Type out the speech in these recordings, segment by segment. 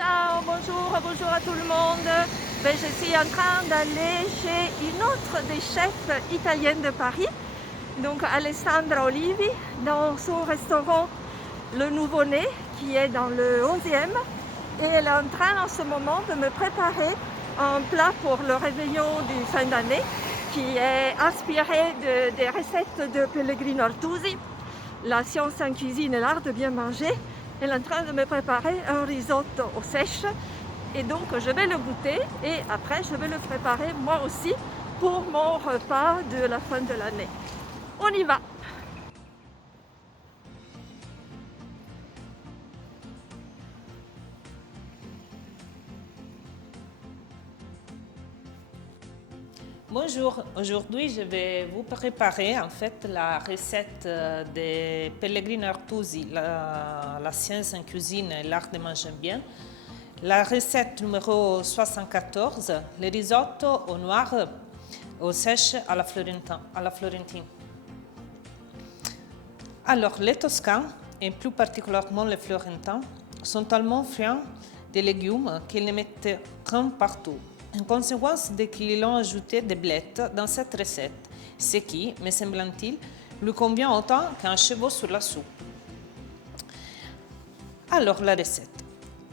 Ciao, bonjour à tout le monde. Je suis en train d'aller chez une autre des chefs italiennes de Paris, donc Alessandra Olivi, dans son restaurant Le Nouveau-Né, qui est dans le 11e. Et elle est en train en ce moment de me préparer un plat pour le réveillon du fin d'année, qui est inspiré des recettes de Pellegrino Artusi, La science en cuisine et l'art de bien manger. Elle est en train de me préparer un risotto aux sèches et donc je vais le goûter et après je vais le préparer moi aussi pour mon repas de la fin de l'année. On y va! Bonjour, aujourd'hui je vais vous préparer en fait la recette de Pellegrino Artusi, la science en cuisine et l'art de manger bien. La recette numéro 74, le risotto au noir aux sèches à la florentine. Alors les Toscans, et plus particulièrement les Florentins, sont tellement friands des légumes qu'ils les mettent partout. En conséquence de qu'ils ont ajouté des blettes dans cette recette, ce qui, me semble-t-il, lui convient autant qu'un cheveu sur la soupe. Alors la recette.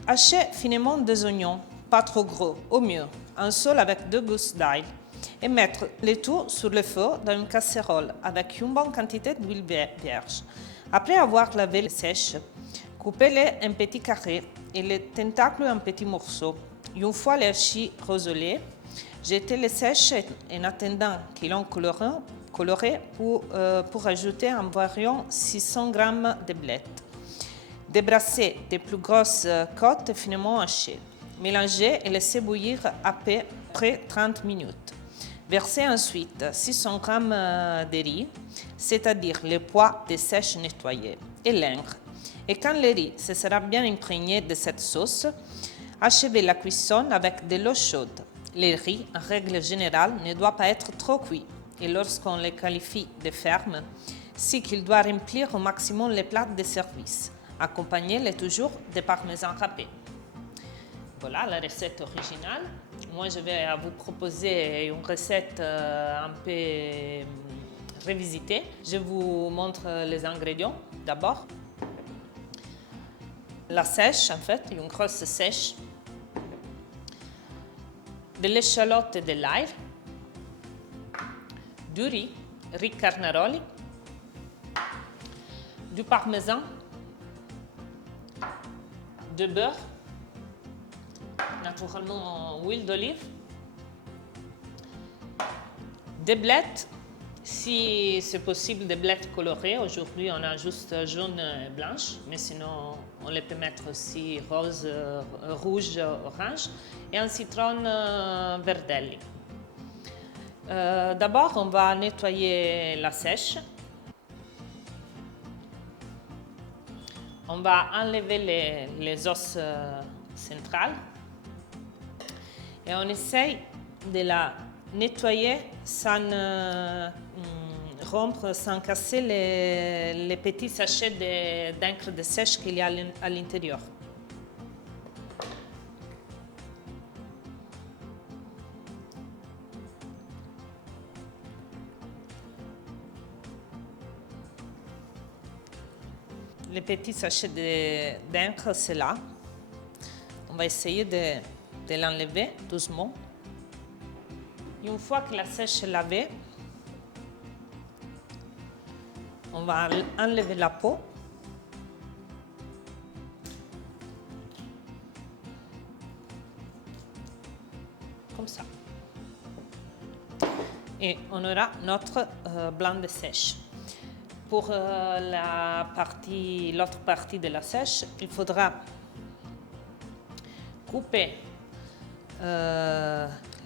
Hachez finement des oignons, pas trop gros, au mieux, un seul avec 2 gousses d'ail, et mettre le tout sur le feu dans une casserole avec une bonne quantité d'huile vierge. Après avoir lavé les sèches, coupez-les en petits carrés et les tentacules en petits morceaux. Une fois les hachis rosolés, jetez les sèches en attendant qu'ils ont coloré pour ajouter environ 600 g de blettes. Débrassez des plus grosses côtes finement hachées. Mélangez et laissez bouillir à peu près 30 minutes. Versez ensuite 600 g de riz, c'est-à-dire le pois des sèches nettoyées, et l'ingre. Et quand le riz se sera bien imprégné de cette sauce, achevez la cuisson avec de l'eau chaude. Le riz, en règle générale, ne doit pas être trop cuit. Et lorsqu'on le qualifie de ferme, c'est qu'il doit remplir au maximum les plats de service. Accompagnez-le toujours de parmesan râpé. Voilà la recette originale. Moi, je vais vous proposer une recette un peu revisitée. Je vous montre les ingrédients d'abord. La sèche, en fait, une grosse sèche. De l'échalote et de l'ail. Du riz carnaroli. Du parmesan. De beurre. Naturellement, huile d'olive. Des blettes, si c'est possible, des blettes colorées. Aujourd'hui, on a juste jaune et blanche, mais sinon, on les peut mettre aussi rose, rouge, orange. Et un citron verdelli. D'abord, on va nettoyer la sèche. On va enlever les os centrales. Et on essaye de la nettoyer sans rompre, sans casser les petits sachets d'encre de sèche qu'il y a à l'intérieur. Les petits sachets d'encre, c'est là. On va essayer de l'enlever doucement. Une fois que la sèche est lavée, on va enlever la peau. Comme ça. Et on aura notre blanc de sèche. Pour l'autre partie de la sèche, il faudra couper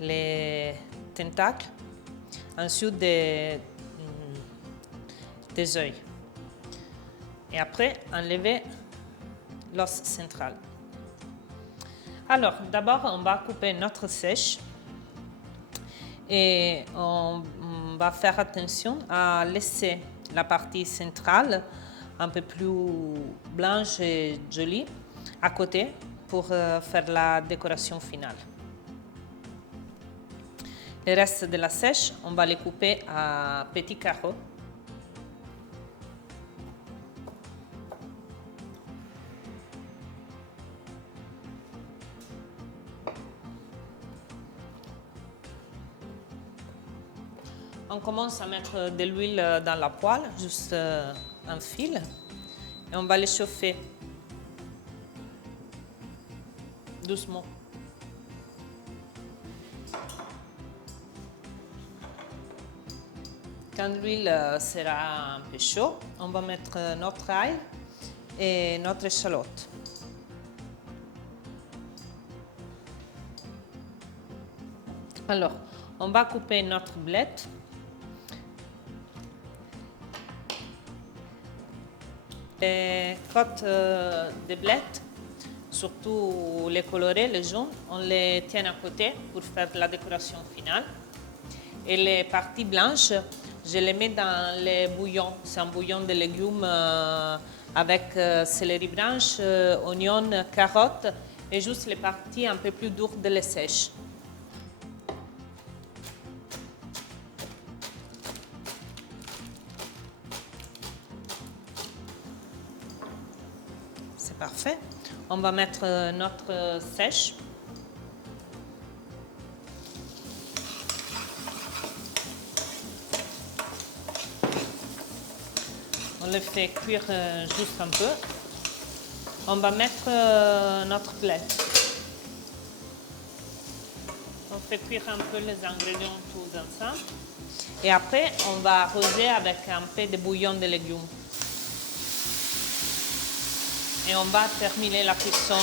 les tentacles en dessous des yeux. Et après, enlever l'os central. Alors, d'abord, on va couper notre sèche et on va faire attention à laisser la partie centrale un peu plus blanche et jolie à côté pour faire la décoration finale. Le reste de la sèche, on va les couper à petits carreaux. On commence à mettre de l'huile dans la poêle, juste un fil, et on va les chauffer doucement. Quand l'huile sera un peu chaude, on va mettre notre ail et notre échalote. Alors, on va couper notre blette. Les côtes de blette, surtout les colorés, les jaunes, on les tient à côté pour faire la décoration finale. Et les parties blanches, je les mets dans les bouillons. C'est un bouillon de légumes avec céleri branche, oignons, carottes et juste les parties un peu plus dures de les sèches. C'est parfait. On va mettre notre sèche. On le fait cuire juste un peu. On va mettre notre blette. On fait cuire un peu les ingrédients tous ensemble. Et après, on va arroser avec un peu de bouillon de légumes. Et on va terminer la cuisson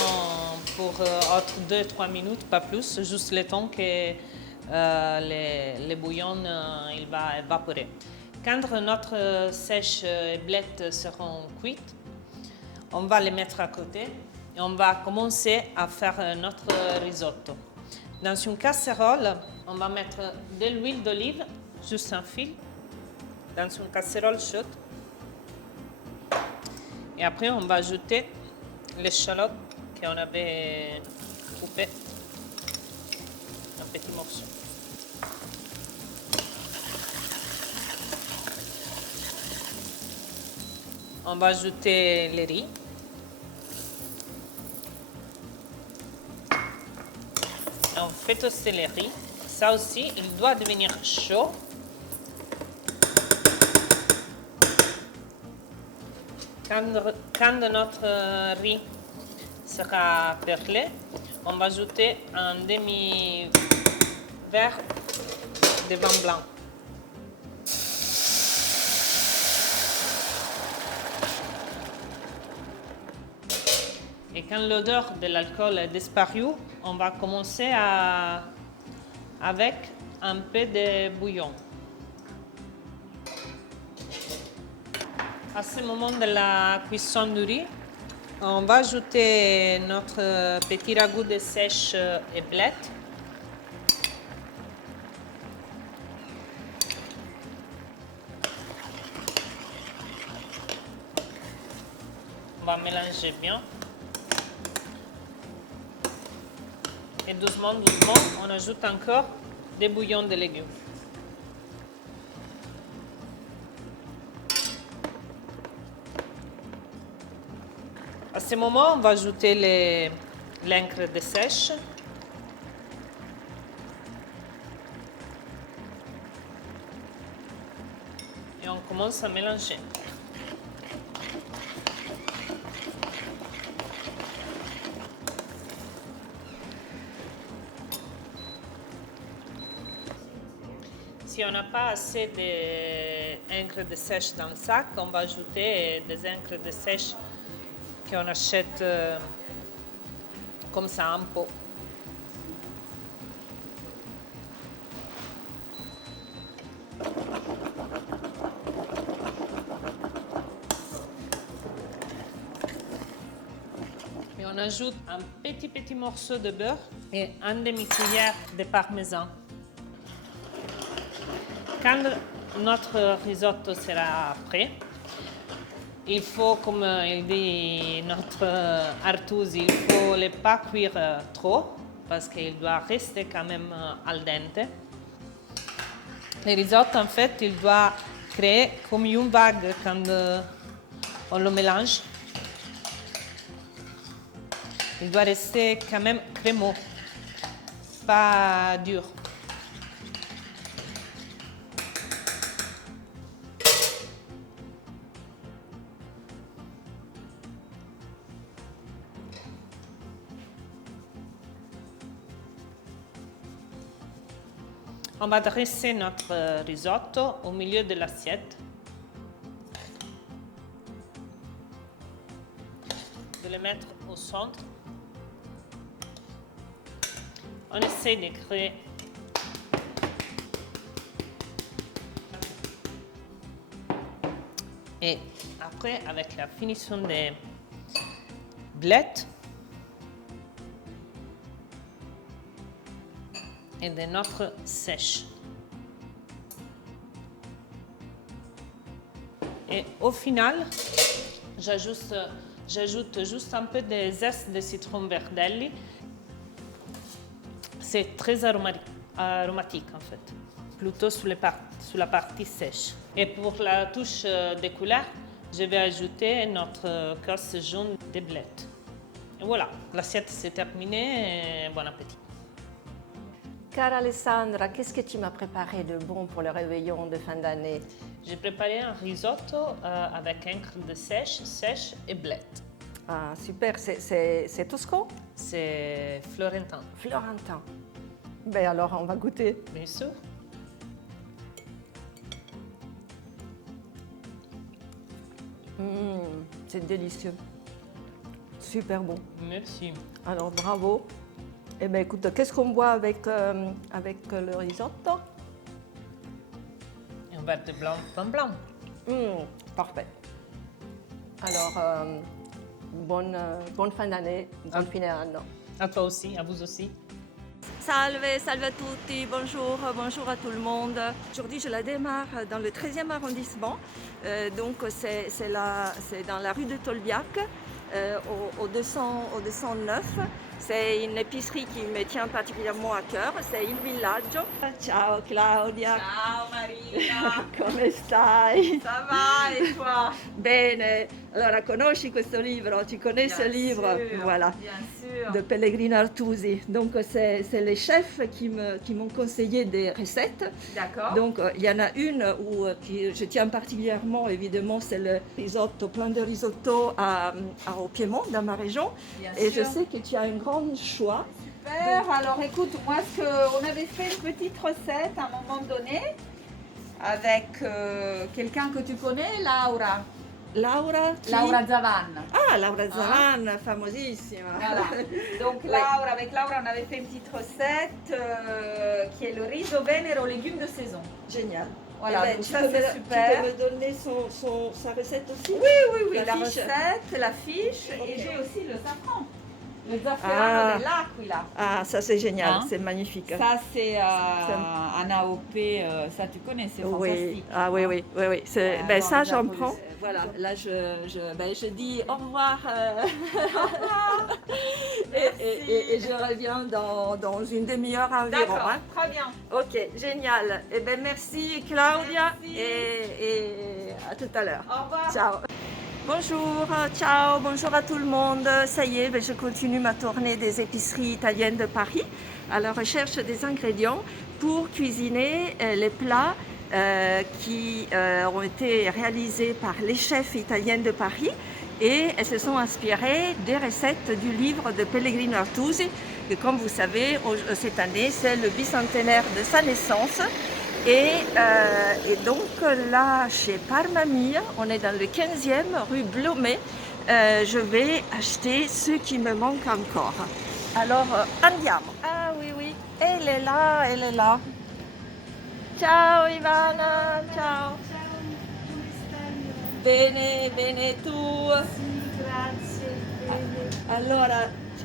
pour autre 2-3 minutes, pas plus, juste le temps que les bouillons il va évaporer. Quand notre sèche et blette seront cuites, on va les mettre à côté et on va commencer à faire notre risotto. Dans une casserole, on va mettre de l'huile d'olive, juste un fil, dans une casserole chaude. Et après, on va ajouter l'échalote qu'on avait coupée en petits morceaux. On va ajouter le riz. On fait toaster le riz. Ça aussi, il doit devenir chaud. Quand notre riz sera perlé, on va ajouter un demi-verre de vin blanc. Et quand l'odeur de l'alcool est disparue, on va commencer avec un peu de bouillon. À ce moment de la cuisson du riz, on va ajouter notre petit ragoût de sèche et blette. On va mélanger bien. Et doucement, on ajoute encore des bouillons de légumes. À ce moment, on va ajouter l'encre de sèche. Et on commence à mélanger. Si on n'a pas assez d'encre de sèche dans le sac, on va ajouter des encres de sèche qu'on achète comme ça en pot. Et on ajoute un petit morceau de beurre et une demi-cuillère de parmesan. Quand notre risotto sera prêt, il faut, comme il dit notre Artusi, il faut ne pas cuire trop parce qu'il doit rester quand même al dente. Le risotto, en fait, il doit créer comme une vague quand on le mélange. Il doit rester quand même crémeux, pas dur. On va dresser notre risotto au milieu de l'assiette. De le mettre au centre. On essaie de créer et après avec la finition des blettes et de notre sèche. Et au final, j'ajoute juste un peu des zestes de citron verdelli. C'est très aromatique en fait, plutôt sur la partie sèche. Et pour la touche de couleur, je vais ajouter notre écorce jaune de blettes. Et voilà, l'assiette c'est terminée et bon appétit. Cara Alessandra, qu'est-ce que tu m'as préparé de bon pour le réveillon de fin d'année? J'ai préparé un risotto avec encre de sèche et blettes. Ah, super, c'est toscan? C'est florentin. Florentin. Ben alors, on va goûter. Bien sûr. C'est délicieux. Super bon. Merci. Alors, bravo. Eh bien, écoute, qu'est-ce qu'on boit avec le risotto? Un verre de pain blanc. Parfait. Alors, bonne fin d'année, buon fine anno. À toi aussi, à vous aussi. Salve a tutti, bonjour à tout le monde. Aujourd'hui, je la démarre dans le 13e arrondissement. Donc, c'est dans la rue de Tolbiac, au 209. C'est une épicerie qui me tient particulièrement à cœur, c'est Il Villaggio. Ciao Claudia. Ciao Marina. Come stai? Ça va et toi? Bene. Allora, conosci questo libro? Tu connais ce livre? Voilà. Bien sûr. De Pellegrino Artusi. Donc, c'est les chefs qui m'ont conseillé des recettes. D'accord. Donc, il y en a une où je tiens particulièrement, évidemment, c'est le risotto, plein de risotto au Piémont, dans ma région. Bien Et sûr. je sais que tu as un grand choix. Super. Alors écoute, moi on avait fait une petite recette à un moment donné avec quelqu'un que tu connais, Laura. Laura qui... Laura Zavan. Ah, Laura Zavan, famosissima. Voilà. Donc Laura, avec Laura, on avait fait une petite recette qui est le riso venero aux légumes de saison. Génial. Voilà, Eh ben, donc tu ça, peux c'est me- super. Tu peux me donner sa recette aussi? Oui, La la fiche. recette, la fiche Ok. et j'ai aussi le safran. Le zafferano Ah. dell'Aquila. Ah, ça c'est génial, Hein? c'est magnifique. Ça, c'est un AOP, ça tu connais, c'est Oui, fantastique. ah oui, oui, oui, oui. Ah, Ben, dans ça les j'en Apollos, prends. c'est- Voilà, là je dis au revoir et je reviens dans une demi-heure environ. D'accord, Hein. très bien. Ok, génial. Eh ben merci Claudia Merci. et à tout à l'heure. Au revoir. Ciao. Bonjour, ciao, bonjour à tout le monde. Ça y est, ben, je continue ma tournée des épiceries italiennes de Paris à la recherche des ingrédients pour cuisiner les plats qui ont été réalisés par les chefs italiens de Paris et elles se sont inspirées des recettes du livre de Pellegrino Artusi, que comme vous savez, cette année c'est le bicentenaire de sa naissance. Et donc là, chez Parma Mia, on est dans le 15e rue Blomet, je vais acheter ce qui me manque encore. Alors, andiamo. Ah oui, oui, elle est là, elle est là. Ciao Ivana, ciao. Bene, bene, tu? Grazie. Allora,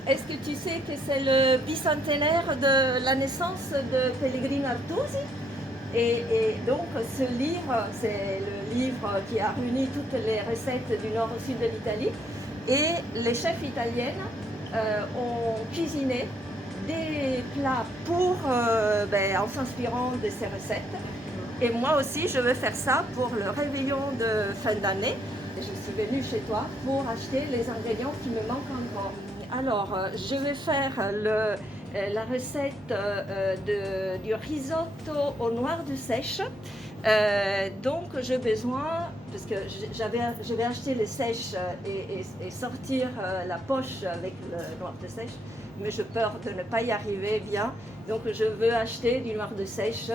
est-ce que tu sais que c'est le bicentenaire de la naissance de Pellegrino Artusi? Et donc ce livre, c'est le livre qui a réuni toutes les recettes du nord au sud de l'Italie. Et les chefs italiennes ont cuisiné des plats en s'inspirant de ces recettes. Et moi aussi, je veux faire ça pour le réveillon de fin d'année. Je suis venue chez toi pour acheter les ingrédients qui me manquent encore. Alors, je vais faire la recette du risotto aux noix de sèche. Donc, j'ai besoin, parce que je vais acheter les sèches et sortir la poche avec le noix de sèche, mais j'ai peur de ne pas y arriver bien. Donc, je veux acheter du noix de sèche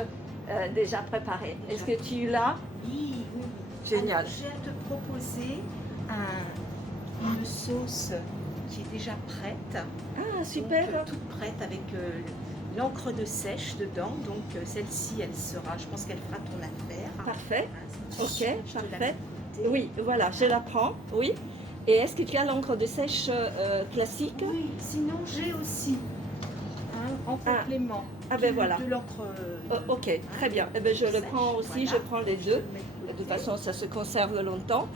déjà préparé. Est-ce que tu l'as? Oui, oui. Génial. Alors, je vais te proposer une sauce qui est déjà prête. Ah, super. Donc, toute prête avec l'encre de sèche dedans. Donc celle-ci, elle sera, je pense qu'elle fera ton affaire. Parfait. Hein, Ok, je te la parfait. mets de côté. Oui, voilà, je la prends. Oui. Et est-ce que tu as l'encre de sèche classique? Oui, sinon j'ai aussi en complément. Ah ben voilà. De l'encre. Ok, très bien. Eh ben, je le prends aussi, voilà. je prends les deux. De toute façon, ça se conserve longtemps.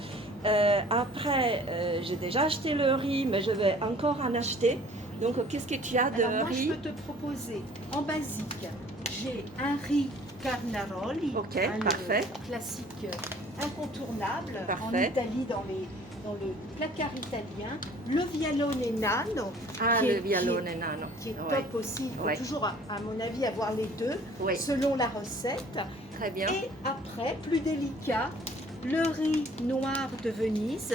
Après, j'ai déjà acheté le riz, mais je vais encore en acheter. Donc, qu'est-ce que tu as de Alors, moi, riz? je peux te proposer en basique. J'ai un riz carnaroli, Ok, le parfait. classique incontournable en Parfait. Italie dans le placard italien. Le vialone nano, Ah, qui le est- vialone nano. qui est Ouais. top aussi. Il faut Ouais. toujours, à mon avis, avoir les deux Oui, selon la recette. très bien. Et après, plus délicat, le riz noir de Venise,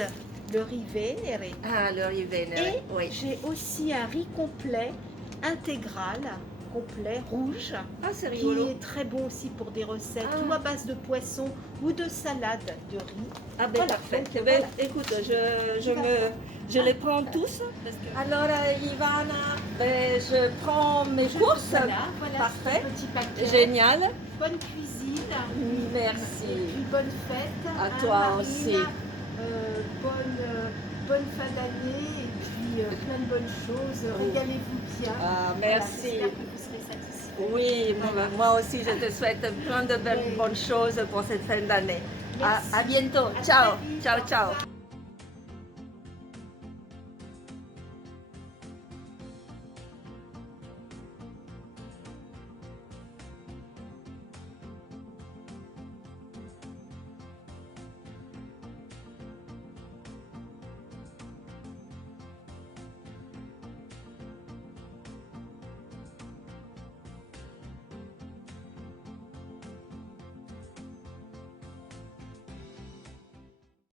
le riz Venere. Ah, le riz vénéré. Et Oui. j'ai aussi un riz complet, intégral, complet, rouge, Ah, c'est qui rigolo. est très bon aussi pour des recettes Ah. ou à base de poisson ou de salade de riz. Ah ben Voilà, parfait. donc, Eh ben, voilà. écoute, je les prends tous. Alors Ivana, ben, je prends mes courses. Voilà, Parfait. ce petit paquet. Génial. Bonne cuisine. Merci. Et puis bonne fête. À hein, toi Marine. aussi. Bonne fin d'année et puis plein de bonnes choses. Régalez-vous bien. Ah, Voilà, merci. j'espère que vous serez satisfaits. Oui, moi aussi je te souhaite plein de belles bonnes choses pour cette fin d'année. Merci. À bientôt. À Ciao. très vite. Ciao, Au ciao. revoir.